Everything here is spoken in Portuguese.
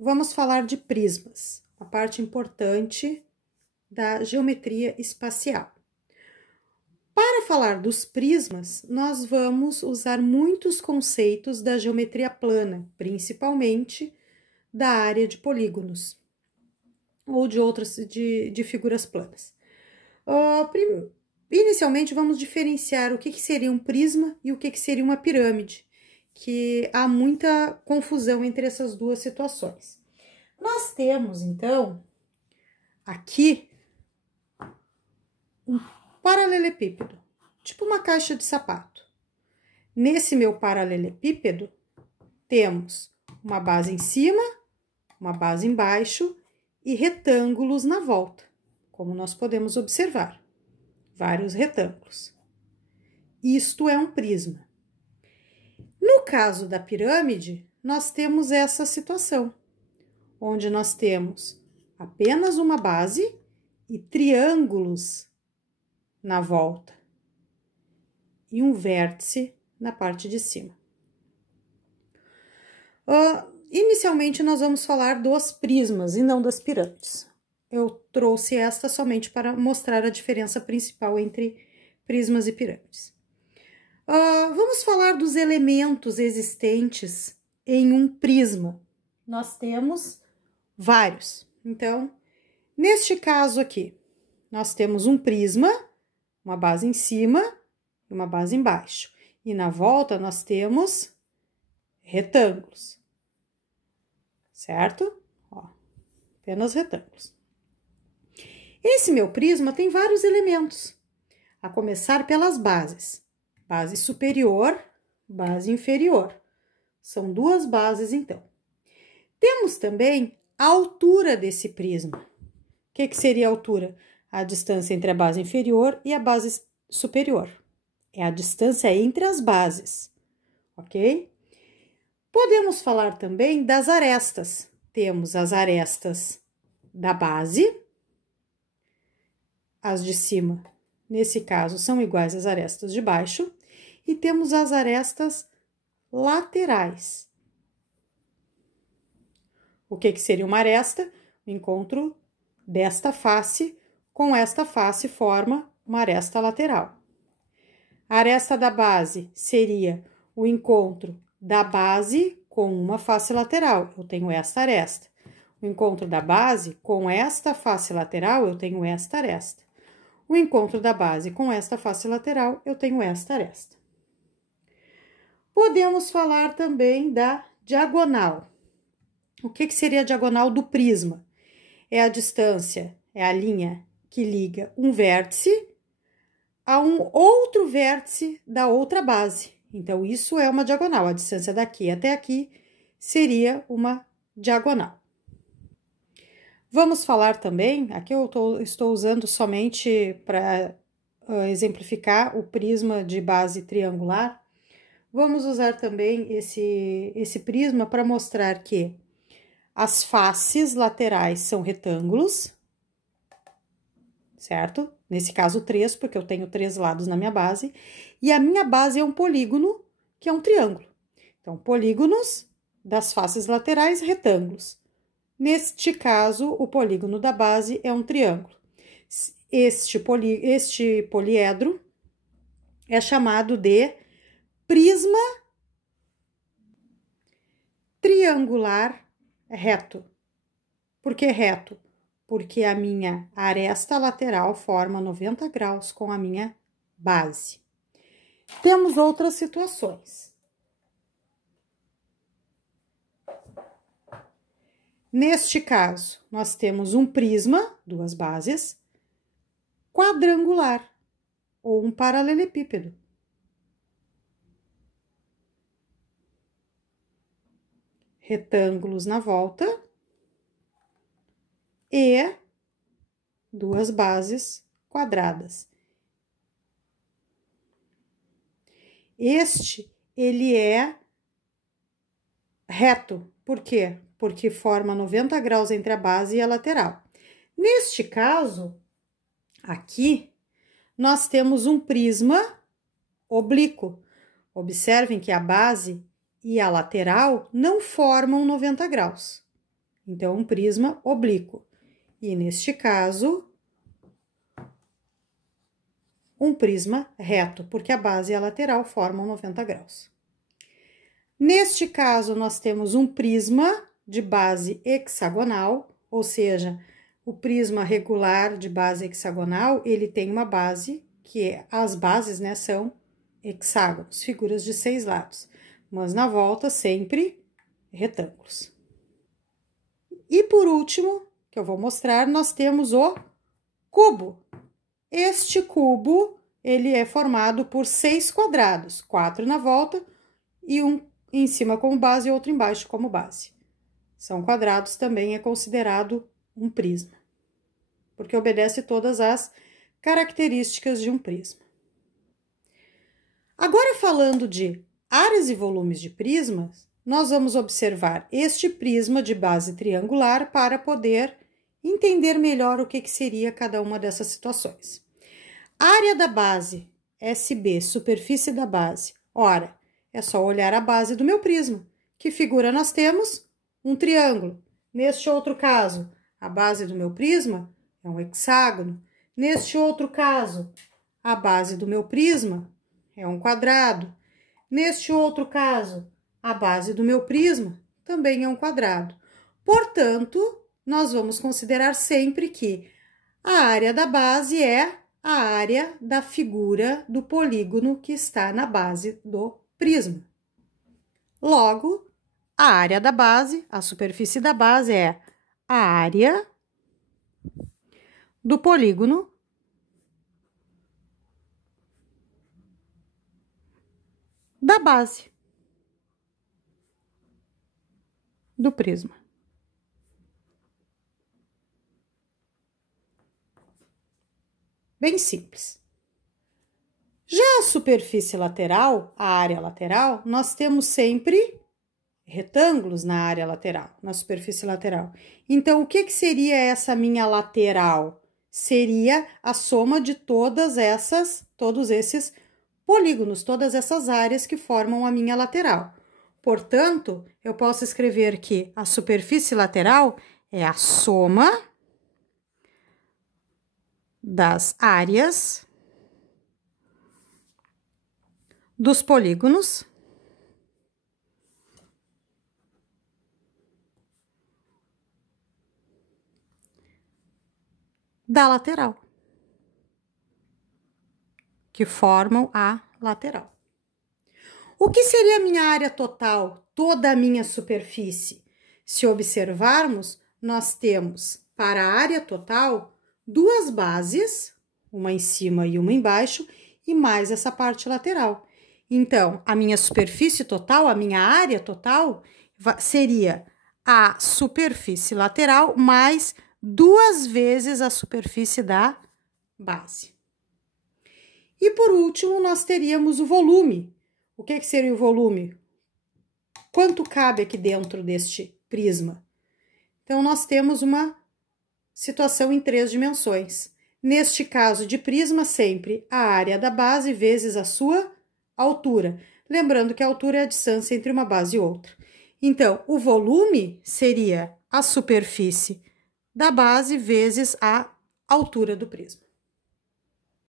vamos falar de prismas, a parte importante da geometria espacial. Para falar dos prismas, nós vamos usar muitos conceitos da geometria plana, principalmente da área de polígonos ou de outras de figuras planas. Inicialmente, vamos diferenciar o que seria um prisma e o que seria uma pirâmide, que há muita confusão entre essas duas situações. Nós temos, então, aqui um paralelepípedo, tipo uma caixa de sapato. Nesse meu paralelepípedo, temos uma base em cima, uma base embaixo e retângulos na volta, como nós podemos observar, vários retângulos. Isto é um prisma. No caso da pirâmide, nós temos essa situação, onde nós temos apenas uma base e triângulos na volta e um vértice na parte de cima. Inicialmente, nós vamos falar dos prismas e não das pirâmides. Eu trouxe esta somente para mostrar a diferença principal entre prismas e pirâmides. Vamos falar dos elementos existentes em um prisma. Nós temos vários. Então, neste caso aqui, nós temos um prisma, uma base em cima e uma base embaixo. E na volta nós temos retângulos, certo? Ó, apenas retângulos. Esse meu prisma tem vários elementos, a começar pelas bases. Base superior, base inferior. São duas bases, então. Temos também a altura desse prisma. O que seria a altura? A distância entre a base inferior e a base superior. É a distância entre as bases, ok? Podemos falar também das arestas. Temos as arestas da base, as de cima, nesse caso, são iguais às arestas de baixo, e temos as arestas laterais. O que seria uma aresta? O encontro desta face com esta face forma uma aresta lateral. A aresta da base seria o encontro da base com uma face lateral, eu tenho esta aresta. O encontro da base com esta face lateral, eu tenho esta aresta. O encontro da base com esta face lateral, eu tenho esta aresta. Podemos falar também da diagonal. O que seria a diagonal do prisma? É a distância, é a linha que liga um vértice a um outro vértice da outra base. Então, isso é uma diagonal. A distância daqui até aqui seria uma diagonal. Vamos falar também, aqui eu estou usando somente para exemplificar o prisma de base triangular. Vamos usar também esse prisma para mostrar que as faces laterais são retângulos, certo? Nesse caso, 3, porque eu tenho 3 lados na minha base. E a minha base é um polígono, que é um triângulo. Então, polígonos das faces laterais, retângulos. Neste caso, o polígono da base é um triângulo. Este poliedro é chamado de prisma triangular reto. Por que reto? Porque a minha aresta lateral forma 90 graus com a minha base. Temos outras situações. Neste caso, nós temos um prisma, duas bases, quadrangular, ou um paralelepípedo. Retângulos na volta e duas bases quadradas. Ele é reto. Por quê? Porque forma 90 graus entre a base e a lateral. Neste caso, aqui, nós temos um prisma oblíquo. Observem que a base e a lateral não formam 90 graus. Então, um prisma oblíquo. E, neste caso, um prisma reto, porque a base e a lateral formam 90 graus. Neste caso, nós temos um prisma de base hexagonal, ou seja, o prisma regular de base hexagonal, ele tem uma base, que as bases, né, são hexágonos, figuras de 6 lados, mas na volta sempre retângulos. E por último, que eu vou mostrar, nós temos o cubo. Este cubo, ele é formado por 6 quadrados, 4 na volta e um em cima como base e outro embaixo como base. São quadrados, também é considerado um prisma, porque obedece todas as características de um prisma. Agora, falando de áreas e volumes de prismas, nós vamos observar este prisma de base triangular para poder entender melhor o que seria cada uma dessas situações. Área da base, SB, superfície da base. Ora, é só olhar a base do meu prisma. Que figura nós temos? Um triângulo. Neste outro caso, a base do meu prisma é um hexágono. Neste outro caso, a base do meu prisma é um quadrado. Neste outro caso, a base do meu prisma também é um quadrado. Portanto, nós vamos considerar sempre que a área da base é a área da figura do polígono que está na base do prisma. Logo, a área da base, a superfície da base é a área do polígono da base do prisma. Bem simples. Já a superfície lateral, a área lateral, nós temos sempre retângulos na área lateral, na superfície lateral. Então, o que seria essa minha lateral? Seria a soma de todos esses polígonos, todas essas áreas que formam a minha lateral. Portanto, eu posso escrever que a superfície lateral é a soma das áreas dos polígonos da lateral, que formam a lateral. O que seria a minha área total, toda a minha superfície? Se observarmos, nós temos para a área total duas bases, uma em cima e uma embaixo, e mais essa parte lateral. Então, a minha superfície total, a minha área total, seria a superfície lateral mais 2 vezes a superfície da base. E por último, nós teríamos o volume. O que seria o volume? Quanto cabe aqui dentro deste prisma? Então, nós temos uma situação em 3 dimensões. Neste caso de prisma, sempre a área da base vezes a sua altura. Lembrando que a altura é a distância entre uma base e outra. Então, o volume seria a superfície da base vezes a altura do prisma.